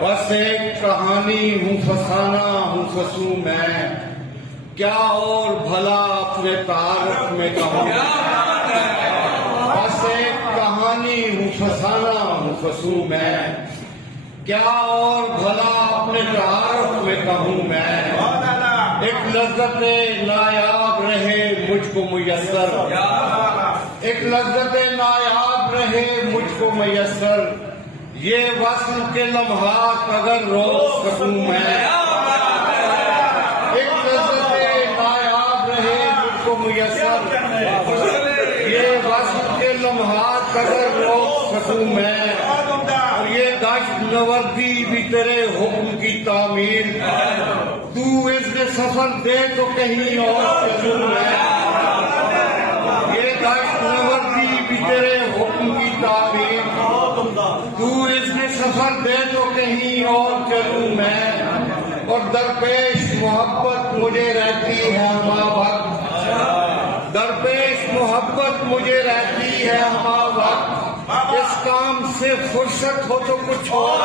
بس ایک کہانی ہوں فسانہ ہوں فسوں میں، کیا اور بھلا اپنے تعارف میں کہوں۔ بس ایک کہانی ہوں فسانہ ہوں فسوں میں، کیا اور بھلا اپنے تعارف میں کہوں میں۔ ایک لذت نایاب رہے مجھ کو میسر، ایک لذت نایاب رہے مجھ کو میسر، یہ وصل کے لمحات اگر روک سکوں میں۔ ایک لذت نایاب رہے مجھ کو میسر، یہ وصل کے لمحات اگر روک سکوں میں۔ اور یہ گشت نوردی بھی تیرے حکم کی تعمیر، تو اذن سفر دے تو کہیں اور چلوں میں۔ یہ گشت نوردی بھی تیرے حکم کی تعمیر، تو اذن سفر دے تو کہیں اور چلوں میں۔ اور درپیش محبت مجھے رہتی ہے ہمہ وقت، درپیش محبت مجھے رہتی ہے ہمہ وقت، اس کام سے فرصت ہو تو کچھ اور۔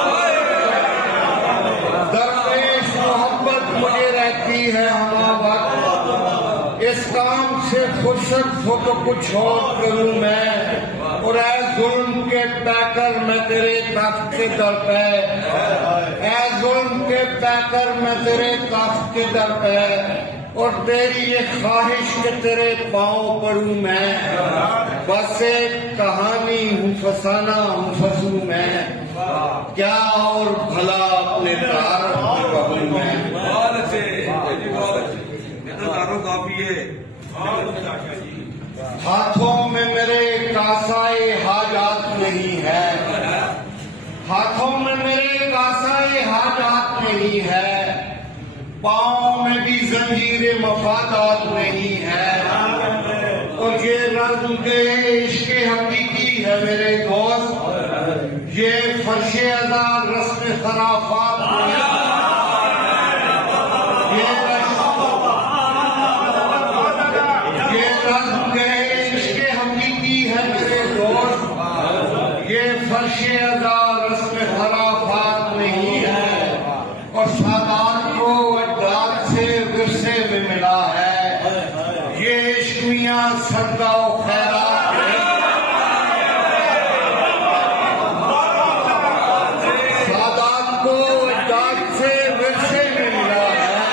درپیش محبت مجھے رہتی ہے ہمہ وقت، اس کام سے فرصت ہو تو کچھ اور کروں میں۔ اور اے ظلم کے پیکر میں تیرے تخت کے در پہ، اے ظلم کے پیکر میں تیرے تخت کے در پہ، اور تیری یہ خواہش کہ تیرے پاؤں پڑوں میں۔ بس ایک کہانی ہوں فسانہ ہوں فسوں میں، کیا اور بھلا اپنے تعارف میں کہوں میں۔ ہاتھوں میں میرے کاسائے حاجات نہیں ہے، ہاتھوں میں میرے کاسائے حاجات نہیں ہے، پاؤں میں بھی زنجیر مفادات نہیں ہے۔ اور یہ رنگ عشق حقیقی ہے میرے دوست، یہ فرش ازا رسم خرافات نہیں ہے۔ یہ رنگ عشق حقیقی ہے میرے دوست، یہ فرش ازا رسم خرافات نہیں ہے۔ اور سادات کو اجداد سے ورثے میں ملا ہے، یہ عشق میاں صدقہ و خیرات نہیں۔ سادات کو اجداد سے ورثے میں ملا ہے،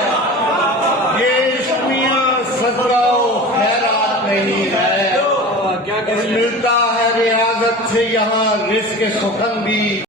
یہ عشق میاں صدقہ و خیرات نہیں ہے۔ اور ملتا ہے ریاضت سے یہاں رزق سخن بھی۔